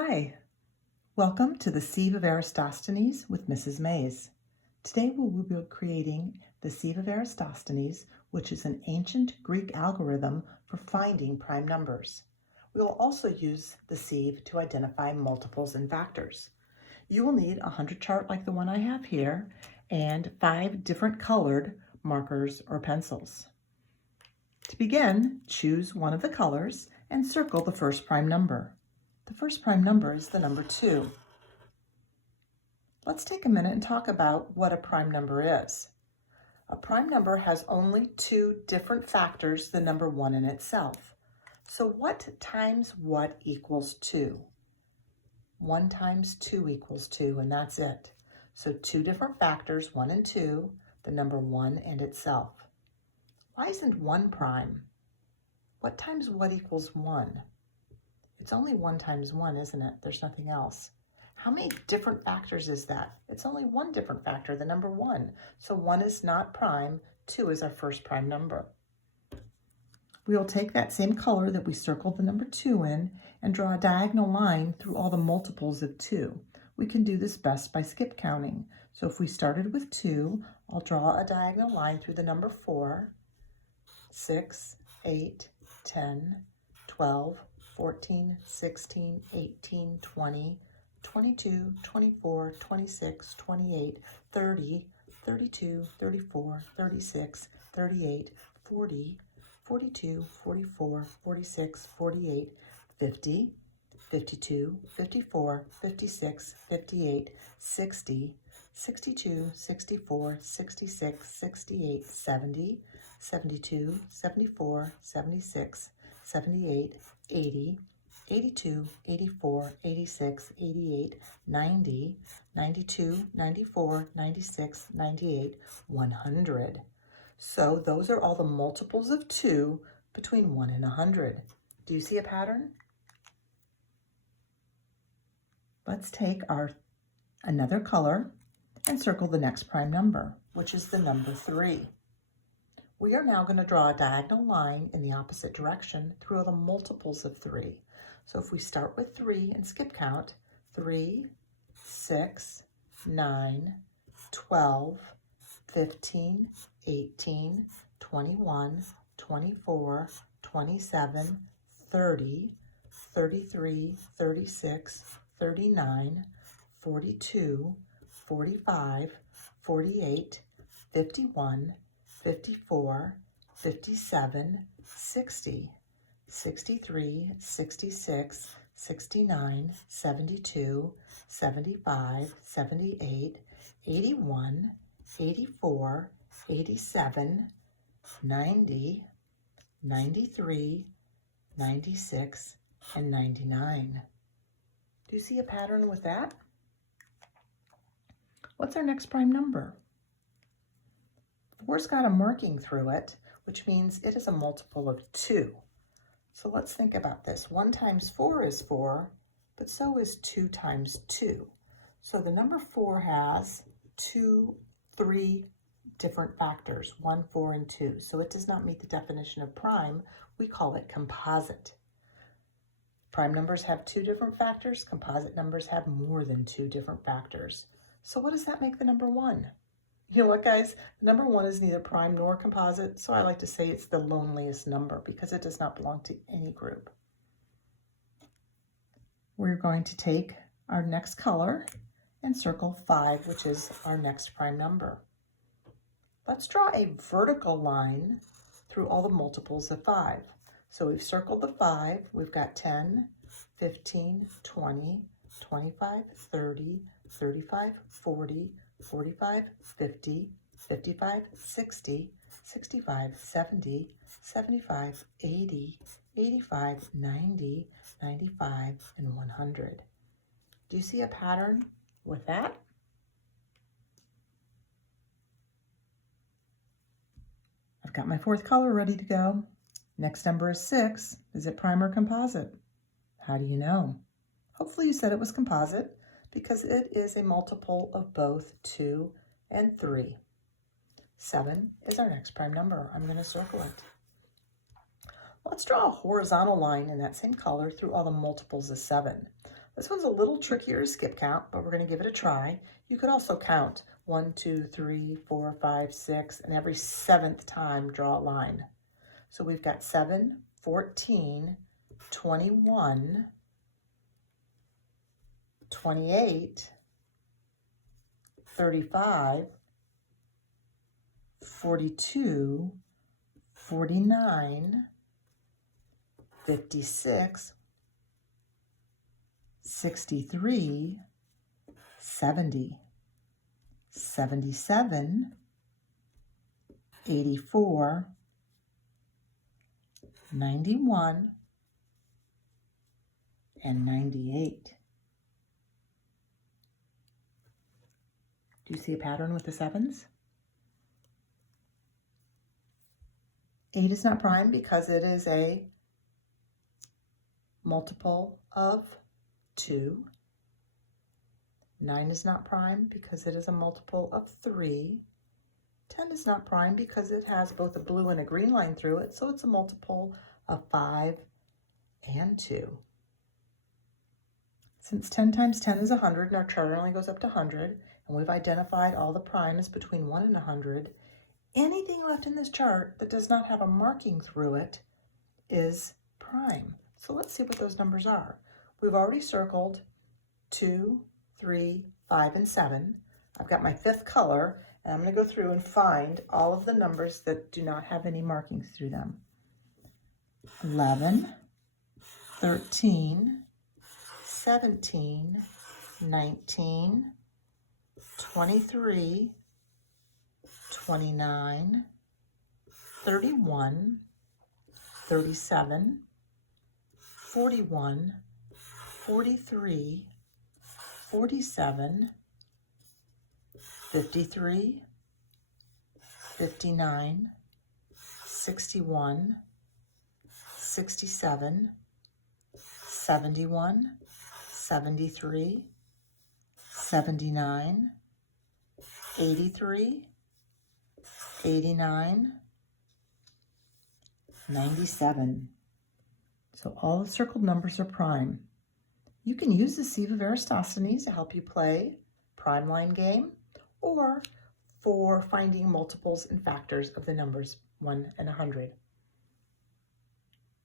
Hi, welcome to the Sieve of Eratosthenes with Mrs. Mays. Today we will be creating the Sieve of Eratosthenes, which is an ancient Greek algorithm for finding prime numbers. We will also use the sieve to identify multiples and factors. You will need a 100 chart like the one I have here and 5 different colored markers or pencils. To begin, choose one of the colors and circle the first prime number. The first prime number is the number 2. Let's take a minute and talk about what a prime number is. A prime number has only 2 different factors, the number 1 in itself. So what times what equals 2? 1 times 2 equals 2, and that's it. So 2 different factors, 1 and 2, the number 1 and itself. Why isn't 1 prime? What times what equals 1? It's only 1 times 1, isn't it? There's nothing else. How many different factors is that? It's only 1 different factor, the number 1. So 1 is not prime, 2 is our first prime number. We will take that same color that we circled the number 2 in and draw a diagonal line through all the multiples of 2. We can do this best by skip counting. So if we started with 2, I'll draw a diagonal line through the number 4, 6, 8, 10, 12, 14, 16, 18, 20, 22, 24, 26, 28, 30, 32, 34, 36, 38, 40, 42, 44, 46, 48, 50, 52, 54, 56, 58, 60, 62, 64, 66, 68, 70, 72, 74, 76, 78, 80, 82, 84, 86, 88, 90, 92, 94, 96, 98, 100. So those are all the multiples of 2 between 1 and 100. Do you see a pattern? Let's take another color and circle the next prime number, which is the number 3. We are now going to draw a diagonal line in the opposite direction through all the multiples of 3. So if we start with 3 and skip count, 3, 6, 9, 12, 15, 18, 21, 24, 27, 30, 33, 36, 39, 42, 45, 48, 51, 54, 57, 60, 63, 66, 69, 72, 75, 78, 81, 84, 87, 90, 93, 96, and 99. Do you see a pattern with that? What's our next prime number? 4's got a marking through it, which means it is a multiple of 2. So let's think about this. 1 times 4 is 4, but so is 2 times 2. So the number 4 has 3 different factors, 1, 4, and 2. So it does not meet the definition of prime. We call it composite. Prime numbers have 2 different factors. Composite numbers have more than 2 different factors. So what does that make the number 1? You know what, guys? Number 1 is neither prime nor composite, so I like to say it's the loneliest number because it does not belong to any group. We're going to take our next color and circle 5, which is our next prime number. Let's draw a vertical line through all the multiples of 5. So we've circled the 5. We've got 10, 15, 20, 25, 30, 35, 40, 45, 50, 55, 60, 65, 70, 75, 80, 85, 90, 95, and 100. Do you see a pattern with that? I've got my 4th color ready to go. Next number is 6. Is it prime or composite? How do you know? Hopefully you said it was composite because it is a multiple of both 2 and 3. 7 is our next prime number. I'm going to circle it. Let's draw a horizontal line in that same color through all the multiples of 7. This one's a little trickier to skip count, but we're going to give it a try. You could also count 1, 2, 3, 4, 5, 6, and every 7th time draw a line. So we've got 7, 14, 21, 28, 35, 42, 49, 56, 63, 70, 77, 84, 91, and 98. Do you see a pattern with the 7s? 8 is not prime because it is a multiple of 2. 9 is not prime because it is a multiple of 3. 10 is not prime because it has both a blue and a green line through it, so it's a multiple of 5 and 2. Since 10 times 10 is 100, and our chart only goes up to 100, and we've identified all the primes between 1 and 100, anything left in this chart that does not have a marking through it is prime. So let's see what those numbers are. We've already circled 2, 3, 5, and 7. I've got my 5th color, and I'm going to go through and find all of the numbers that do not have any markings through them. 11, 13, 17, 19, 23, 29, 31, 37, 41, 43, 47, 53, 59, 61, 67, 71, 73, 79, 83, 89, 97. So all the circled numbers are prime. You can use the Sieve of Eratosthenes to help you play prime line game or for finding multiples and factors of the numbers 1 and 100.